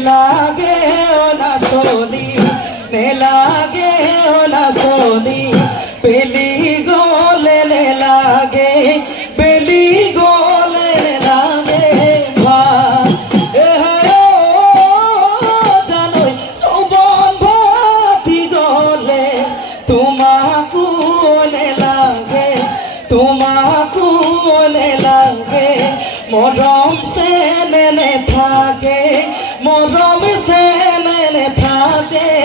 লাগে না সোনি লাগে না সোনি বেলি গোলে লাগে বেলি গোলে লাগে জানোই সৌবন ভাতি গলে তোমাকু লাগে মরম সে নেনে থাকে মরম সে নেনে থাকে